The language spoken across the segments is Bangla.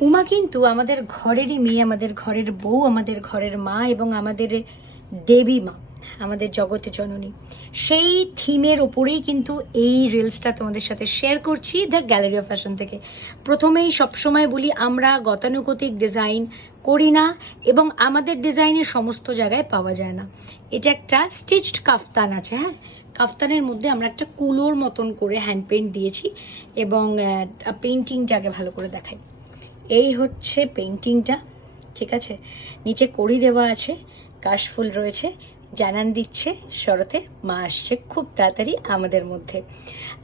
উমা কিন্তু আমাদের ঘরেরই মেয়ে, আমাদের ঘরের বউ, আমাদের ঘরের মা এবং আমাদের দেবী মা, আমাদের জগতে জননী। সেই থিমের ওপরেই কিন্তু এই রিলসটা তোমাদের সাথে শেয়ার করছি দ্য গ্যালারি অফ ফ্যাশন থেকে। প্রথমেই সবসময় বলি, আমরা গতানুগতিক ডিজাইন করি না এবং আমাদের ডিজাইনের সমস্ত জায়গায় পাওয়া যায় না। এটা একটা স্টিচড কাফতান আছে, হ্যাঁ, কাফতানের মধ্যে আমরা একটা কুলোর মতন করে হ্যান্ড পেইন্ট দিয়েছি এবং পেইন্টিংটাকে ভালো করে দেখাই। এই হচ্ছে পেইন্টিংটা, ঠিক আছে। নিচে কড়ি দেওয়া আছে, কাশফুল রয়েছে, জানান দিচ্ছে শরতে মা আসছে খুব তাড়াতাড়ি আমাদের মধ্যে।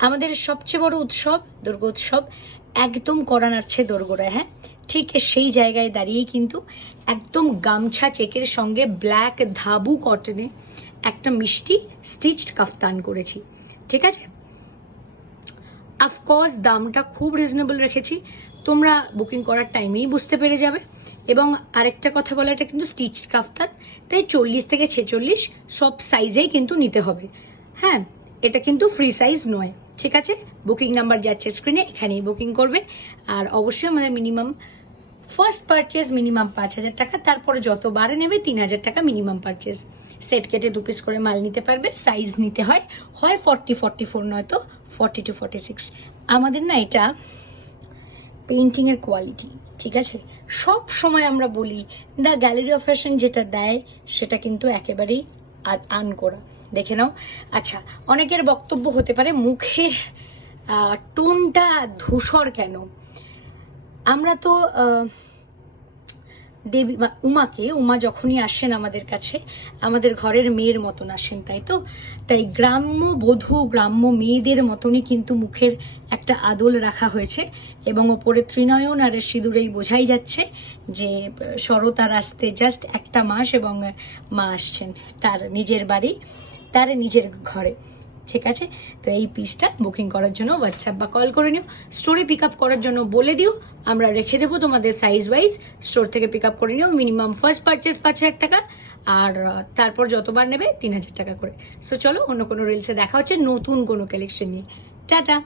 আমাদের সবচেয়ে বড় উৎসব দুর্গোৎসব একদম করা নাড়ছে দোরগোড়ায়, হ্যাঁ, ঠিক সেই জায়গায় দাঁড়িয়েই কিন্তু একদম গামছা চেকের সঙ্গে ব্ল্যাক ধাবু কটনে একটা মিষ্টি স্টিচড কাফতান করেছি, ঠিক আছে। অফকোর্স দামটা খুব রিজনেবল রেখেছি, তোমরা বুকিং করার টাইমেই বুঝতে পেরে যাবে। এবং আরেকটা কথা বলা, এটা কিন্তু স্টিচড কাফতান, তাই 40 থেকে 46 সব সাইজেই কিন্তু নিতে হবে, হ্যাঁ, এটা কিন্তু ফ্রি সাইজ নয়, ঠিক আছে। বুকিং নাম্বার যাচ্ছে স্ক্রিনে, এখানেই বুকিং করবে। আর অবশ্যই আমাদের মিনিমাম ফার্স্ট পারচেজ মিনিমাম 5,000 টাকা, তারপরে যতবারে নেবে 3,000 টাকা মিনিমাম পারচেজ। সেট কেটে 2 পিস করে মাল নিতে পারবে। সাইজ নিতে হয় 40, 44, নয়তো 42, 46। আমাদের না এটা পেইন্টিংয়ের কোয়ালিটি, ঠিক আছে। সব সময় আমরা বলি দ্য গ্যালারি অফ ফ্যাশন যেটা দেয় সেটা কিন্তু একেবারেই আনকোরা। দেখে নাও। আচ্ছা, অনেকের বক্তব্য হতে পারে মুখের টোনটা ধূসর কেন। আমরা তো দেবী উমা যখনই আসেন আমাদের কাছে, আমাদের ঘরের মেয়ের মতন আসেন, তাই তো। তাই গ্রাম্য বধূ, গ্রাম্য মেয়েদের মতনই কিন্তু মুখের একটা আদল রাখা হয়েছে এবং ওপরে ত্রিনয়ন আর সিঁদুরেই বোঝাই যাচ্ছে যে শরৎ আসতে জাস্ট একটা মাস এবং মা আসছেন তার নিজের বাড়ি, তার নিজের ঘরে, ঠিক আছে। তো এই পিসটা বুকিং করার জন্য হোয়াটসঅ্যাপ বা কল করে নিও। স্টোরে পিক আপ করার জন্য বলে দিও, আমরা রেখে দেবো তোমাদের সাইজ ওয়াইজ। স্টোর থেকে পিক আপ করে নিও। মিনিমাম ফার্স্ট পারচেস 5,000 টাকা, আর তারপর যতবার নেবে 3,000 টাকা করে। সো চলো, অন্য কোনো রিলসে দেখা হচ্ছে নতুন কোনো কালেকশন নিয়ে। টাটা।